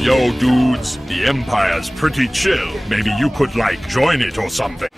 Yo, dudes, the Empire's pretty chill. Maybe you could, like, join it or something.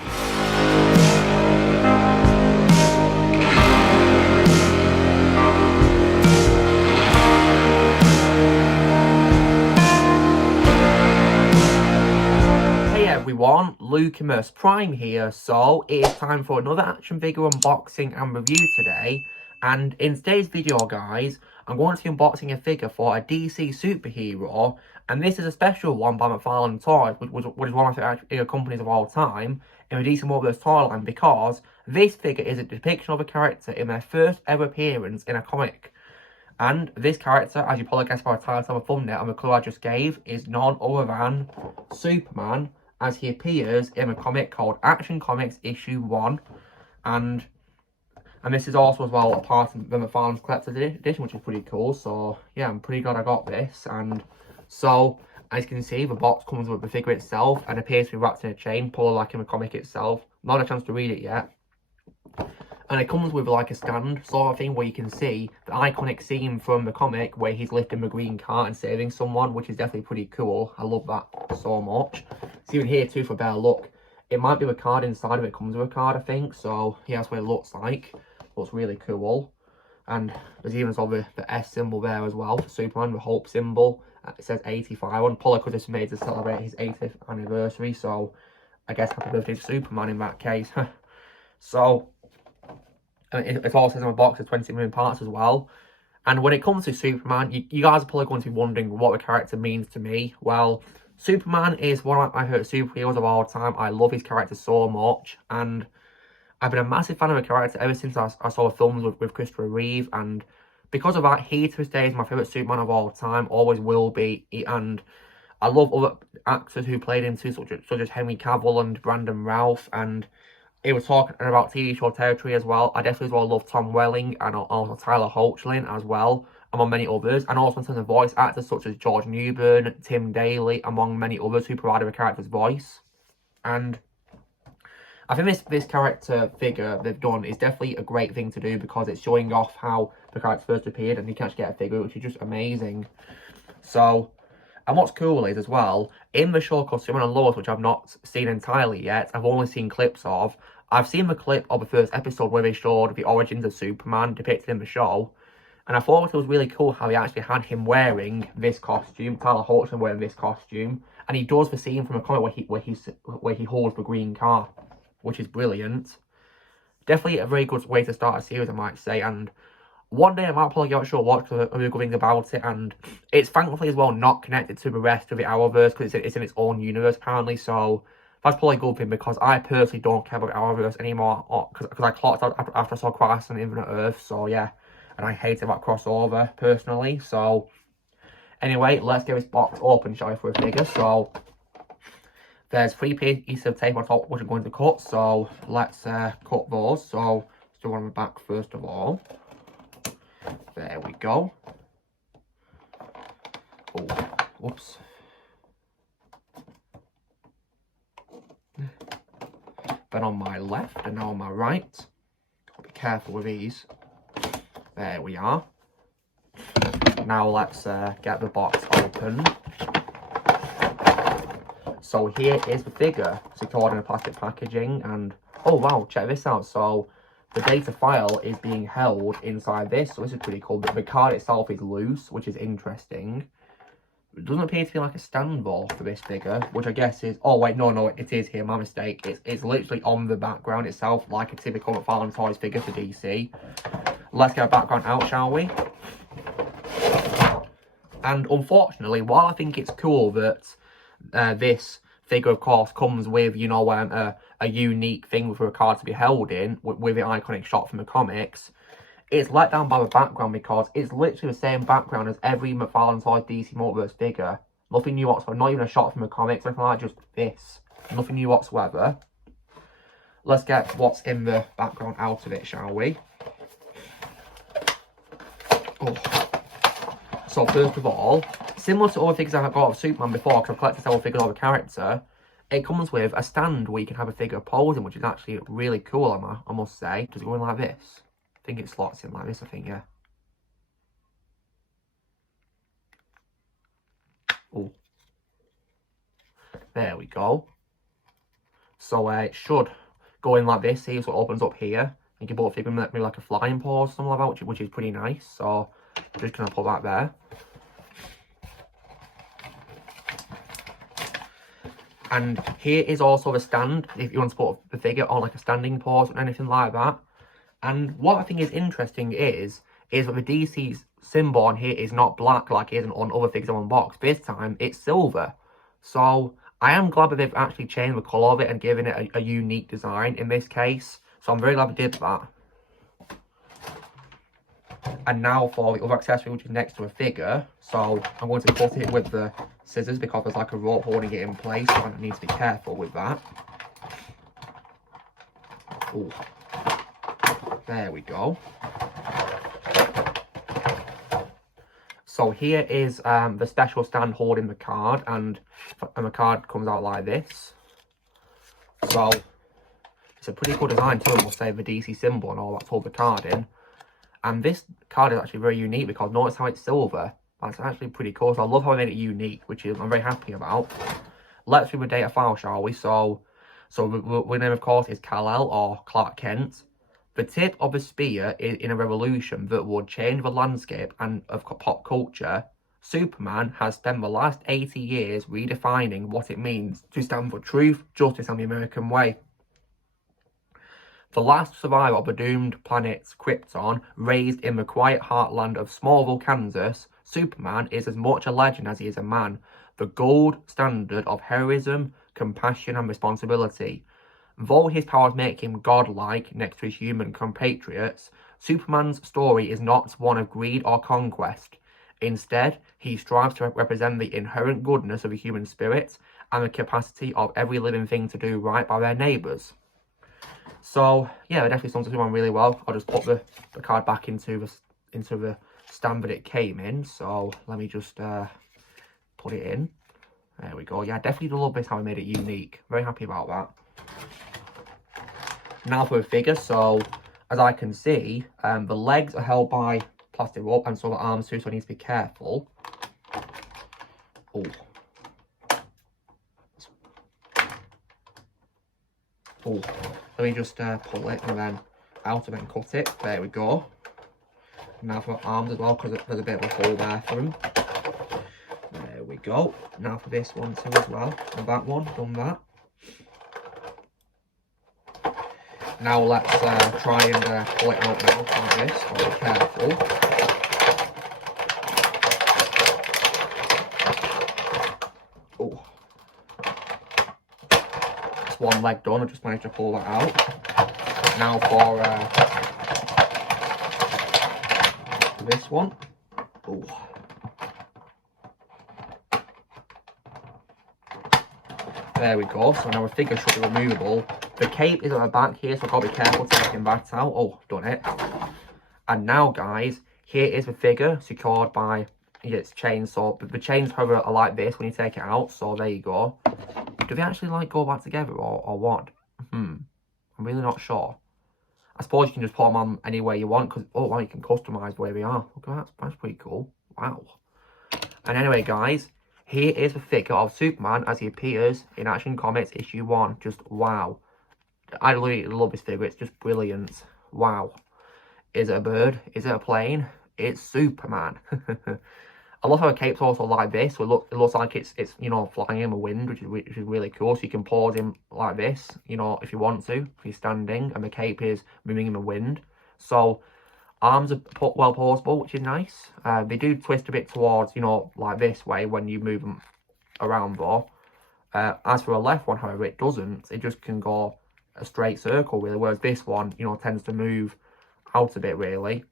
Hey everyone, MULTIVERSE Prime here. So it is time for another action figure unboxing and review today. And in today's video, guys, I'm going to be unboxing a figure for a DC superhero. And this is a special one by McFarlane Toys, which is one of my favorite companies of all time in the DC MULTIVERSE toy line, because this figure is a depiction of a character in their first ever appearance in a comic. And this character, as you probably guessed by the title of the thumbnail and the clue I just gave, is none other than Superman, as he appears in a comic called Action Comics Issue 1. And this is also as well a part of the McFarlane's Collector's Edition, which is pretty cool. So yeah, I'm pretty glad I got this. And so, as you can see, the box comes with the figure itself and appears to be wrapped in a chain, probably like in the comic itself. Not a chance to read it yet. And it comes with like a stand sort of thing where you can see the iconic scene from the comic where he's lifting the green cart and saving someone, which is definitely pretty cool. I love that so much. It's even here too for a better look. It might be the card inside of it comes with a card, I think. So yeah, that's what it looks like. Looks really cool. And there's even sort of the S symbol there as well for Superman, the hope symbol. It says 85 on. Probably because it's made to celebrate his 80th anniversary. So I guess happy birthday to Superman in that case. So it also says on the box of 20 million parts as well. And when it comes to Superman, you guys are probably going to be wondering what the character means to me. Well, Superman is one of my favorite superheroes of all time. I love his character so much. And I've been a massive fan of the character ever since I saw the films with Christopher Reeve. And because of that, he to this day is my favourite Superman of all time. Always will be. And I love other actors who played him too, such as Henry Cavill and Brandon Routh. And it was talking about TV show territory as well. I definitely as well love Tom Welling and also Tyler Hoechlin as well, among many others. And also in terms of voice actors such as George Newbern, Tim Daly, among many others who provided the character's voice. And I think this character figure they've done is definitely a great thing to do because it's showing off how the character first appeared and you can actually get a figure, which is just amazing. So, and what's cool is as well, in the show called Superman and Lois, which I've not seen entirely yet, I've only seen clips of. I've seen the clip of the first episode where they showed the origins of Superman depicted in the show. And I thought it was really cool how they actually had him wearing this costume, Tyler Hoechlin wearing this costume. And he does the scene from a comic where he holds the green car, which is brilliant. Definitely a very good way to start a series, I might say. And one day I might probably give it a short watch because really good things about it. And it's thankfully as well not connected to the rest of the Arrowverse because it's in its own universe apparently. So that's probably a good thing because I personally don't care about Arrowverse anymore because I clocked out after I saw Crisis on Infinite Earth. So yeah, and I hated that crossover personally. So anyway, let's get this box open, shall we, for a figure. So there's 3 pieces of tape on top which I'm going to cut. So let's cut those. So let's do one on the back first of all. There we go. Oh, whoops. Then on my left and now on my right. I'll be careful with these. There we are. Now let's get the box open. So here is the figure secured in a plastic packaging, and oh wow, check this out. So the data file is being held inside this, so this is pretty cool. But the card itself is loose, which is interesting. It doesn't appear to be like a stand ball for this figure, which I guess is... Oh, wait, no, it is here, my mistake. It's literally on the background itself, like a typical McFarlane Toys figure for DC. Let's get a background out, shall we? And unfortunately, while I think it's cool that this figure, of course, comes with, you know, a unique thing for a card to be held in, with the iconic shot from the comics, it's let down by the background because it's literally the same background as every McFarlane Toys DC Multiverse figure. Nothing new whatsoever, not even a shot from the comics, anything like that, just this. Nothing new whatsoever. Let's get what's in the background out of it, shall we? Oh. So first of all, similar to other figures I've got of Superman before, because I've collected several figures of a character, it comes with a stand where you can have a figure posing, which is actually really cool, I must say. Does it go in like this? I think it slots in like this, I think, yeah. Oh, there we go. So it should go in like this. See, so it opens up here. You can put a figure maybe like a flying paw or something like that, which is pretty nice. So I'm just gonna put that there. And here is also the stand if you want to put the figure on like a standing pose or anything like that. And what I think is interesting is that the DC's symbol on here is not black like it is on other figures on box. This time it's silver. So I am glad that they've actually changed the colour of it and given it a unique design in this case. So I'm very glad they did that. And now for the other accessory, which is next to a figure. So I'm going to cut it with the scissors because there's like a rope holding it in place. So I need to be careful with that. Ooh. There we go. So here is the special stand holding the card, and the card comes out like this. So it's a pretty cool design too, I must say, the DC symbol and all that's hold the card in. And this card is actually very unique because notice how it's silver. That's actually pretty cool. So I love how they made it unique, which I'm very happy about. Let's read the data file, shall we? So the name, of course, is Kal-El or Clark Kent. The tip of the spear is in a revolution that would change the landscape and of pop culture. Superman has spent the last 80 years redefining what it means to stand for truth, justice, and the American way. The last survivor of the doomed planet Krypton, raised in the quiet heartland of Smallville, Kansas, Superman is as much a legend as he is a man, the gold standard of heroism, compassion, and responsibility. Though his powers make him godlike next to his human compatriots, Superman's story is not one of greed or conquest. Instead, he strives to represent the inherent goodness of the human spirit and the capacity of every living thing to do right by their neighbours. So yeah, it definitely sums Superman really well. I'll just put the card back into the stand that it came in. So let me just put it in. There we go. Yeah, definitely love this how I made it unique. Very happy about that. Now for the figure. So as I can see, the legs are held by plastic rope, and so the arms too. So I need to be careful. Oh. Oh, let me just pull it and then out of it and cut it. There we go. Now for the arms as well, because there's a bit of a hole there for them. There we go. Now for this one too as well. And that one, done that. Now let's try and pull it out now like this. I'll be careful. Oh. One leg done. I just managed to pull that out. Now for this one. Oh. There we go. So now the figure should be removable. The cape is at the back here, so I've got to be careful taking that out. Oh, done it. And now, guys, here is the figure secured by its chain. So the chains, however, are like this when you take it out. So there you go. Do they actually like go back together or what? I'm really not sure. I suppose you can just put them on any way you want because, oh wow, you can customise the way they are. Look at that, that's pretty cool. Wow. And anyway, guys, here is the figure of Superman as he appears in Action Comics issue 1. Just wow. I really love this figure, it's just brilliant. Wow. Is it a bird? Is it a plane? It's Superman. I love how the cape's also like this, so it looks like it's you know, flying in the wind, which is really cool. So you can pause him like this, you know, if you want to, if he's standing, and the cape is moving in the wind. So arms are well pausable, which is nice. They do twist a bit towards, you know, like this way when you move them around though. As for the left one, however, it doesn't. It just can go a straight circle really, whereas this one, you know, tends to move out a bit really.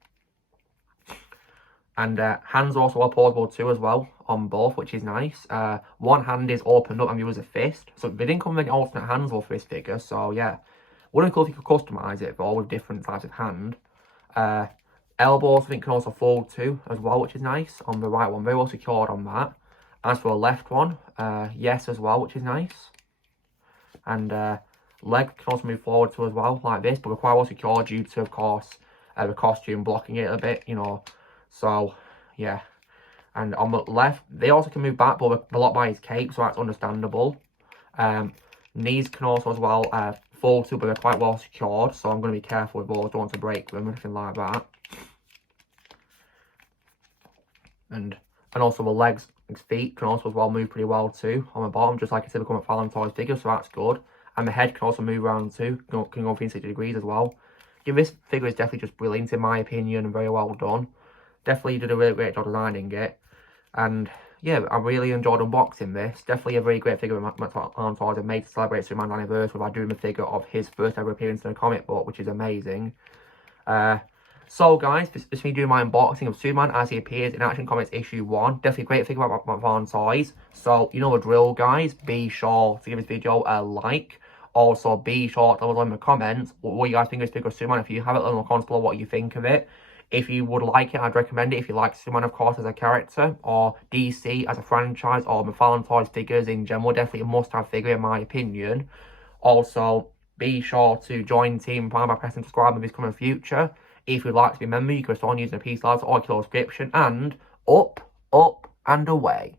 And hands are also well pausable too as well on both, which is nice. One hand is opened up and the other's a fist. So they didn't come with any alternate hands for this figure. So yeah, wouldn't cool if you could customise it though with different types of hand. Elbows I think can also fold too as well, which is nice. On the right one, very well secured on that. As for the left one, yes as well, which is nice. And leg can also move forward too as well, like this, but they're quite well secured due to, of course, the costume blocking it a bit, you know. So, yeah, And on the left, they also can move back, but they're blocked by his cape, so that's understandable. Knees can also as well fall to, but they're quite well secured, so I'm going to be careful with those. Don't want to break them or anything like that. And also the legs, his feet can also as well move pretty well too on the bottom, just like a typical McFarlane Toys figure, so that's good. And the head can also move around too, can go 360 degrees as well. Yeah, this figure is definitely just brilliant in my opinion and very well done. Definitely did a really great job designing it. And yeah, I really enjoyed unboxing this. Definitely a very great figure with McFarlane Toys and made to celebrate Superman's anniversary by doing the figure of his first ever appearance in a comic book, which is amazing. So guys, this is me doing my unboxing of Superman as he appears in Action Comics issue 1. Definitely a great figure about McFarlane Toys. So, you know the drill guys, be sure to give this video a like. Also, be sure to let us know in the comments what you guys think of this figure of Superman. If you have it, let me know in the comments below what you think of it. If you would like it, I'd recommend it. If you like Superman, of course, as a character, or DC as a franchise, or McFarlane Toys figures in general, definitely a must-have figure in my opinion. Also, be sure to join Team Prime by pressing subscribe in this coming future. If you'd like to be a member, you can respond using a peace, like, or a kill description, and up, and away.